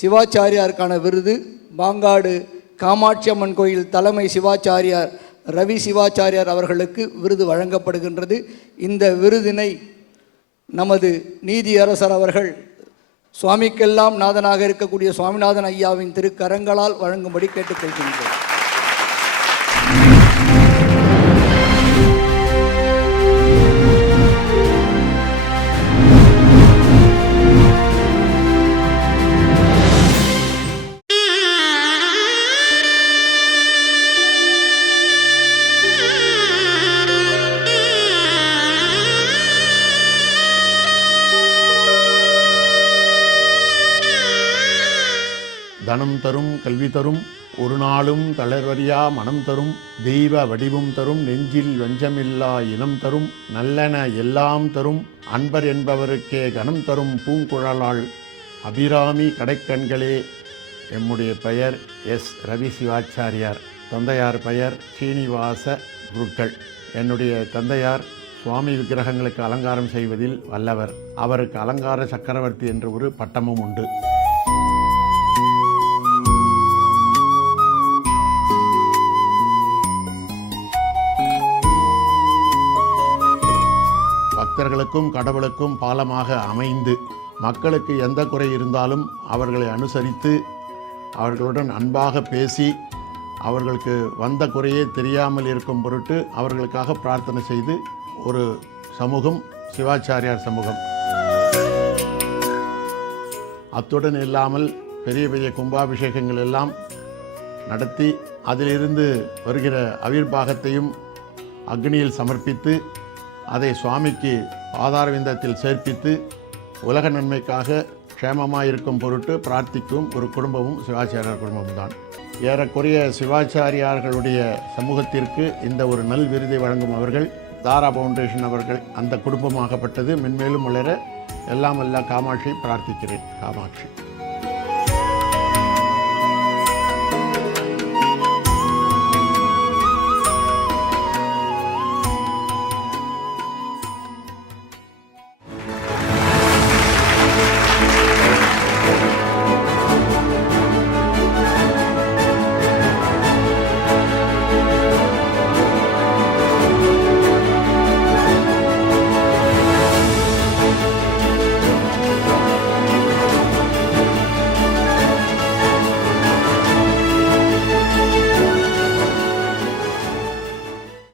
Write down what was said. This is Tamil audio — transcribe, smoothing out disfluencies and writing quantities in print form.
சிவாச்சாரியாருக்கான விருது மாங்காடு காமாட்சி அம்மன் கோயில் தலைமை சிவாச்சாரியார் ரவி சிவாச்சாரியார் அவர்களுக்கு விருது வழங்கப்படுகின்றது. இந்த விருதினை நமது நீதியரசர் அவர்கள் சுவாமிக்கெல்லாம் நாதனாக இருக்கக்கூடிய சுவாமிநாதன் ஐயாவின் திருக்கரங்களால் வழங்கும்படி கேட்டுக்கொள்கின்றோம். தனம் தரும் கல்வி தரும் ஒரு நாளும் தளர்வறியா மனம் தரும் தெய்வ வடிவும் தரும் நெஞ்சில் வஞ்சமில்லா இனம் தரும் நல்லன எல்லாம் தரும் அன்பர் என்பவருக்கே கனம் தரும் பூங்குழலாள் அபிராமி கடைக்கண்களே. எம்முடைய பெயர் எஸ் ரவி சிவாச்சாரியார். தந்தையார் பெயர் சீனிவாச குருக்கள். என்னுடைய தந்தையார் சுவாமி விக்கிரகங்களுக்கு அலங்காரம் செய்வதில் வல்லவர். அவருக்கு அலங்கார சக்கரவர்த்தி என்ற ஒரு பட்டமும் உண்டு. பக்தர்களுக்கும் கடவுளுக்கும் பாலமாக அமைந்து மக்களுக்கு எந்த குறை இருந்தாலும் அவர்களை அனுசரித்து அவர்களுடன் அன்பாக பேசி அவர்களுக்கு வந்த குறையே தெரியாமல் இருக்கும் பொருட்டு அவர்களுக்காக பிரார்த்தனை செய்து ஒரு சமூகம் சிவாச்சாரியார் சமூகம். அத்துடன் இல்லாமல் பெரிய பெரிய கும்பாபிஷேகங்கள் எல்லாம் நடத்தி அதிலிருந்து வருகிற அவிர்வாகத்தையும் அக்னியில் சமர்ப்பித்து அதை சுவாமிக்கு ஆதாரவிந்தத்தில் சேர்ப்பித்து உலக நன்மைக்காக க்ஷேமமாக இருக்கும் பொருட்டு பிரார்த்திக்கும் ஒரு குடும்பமும் சிவாச்சாரியார் குடும்பம்தான். ஏறக்குறைய சிவாச்சாரியார்களுடைய சமூகத்திற்கு இந்த ஒரு நல் விருதை வழங்கும் அவர்கள் தாரா ஃபவுண்டேஷன் அவர்கள் அந்த குடும்பமாகப்பட்டது மென்மேலும் வளர எல்லாம் காமாட்சி பிரார்த்திக்கிறேன். காமாட்சி.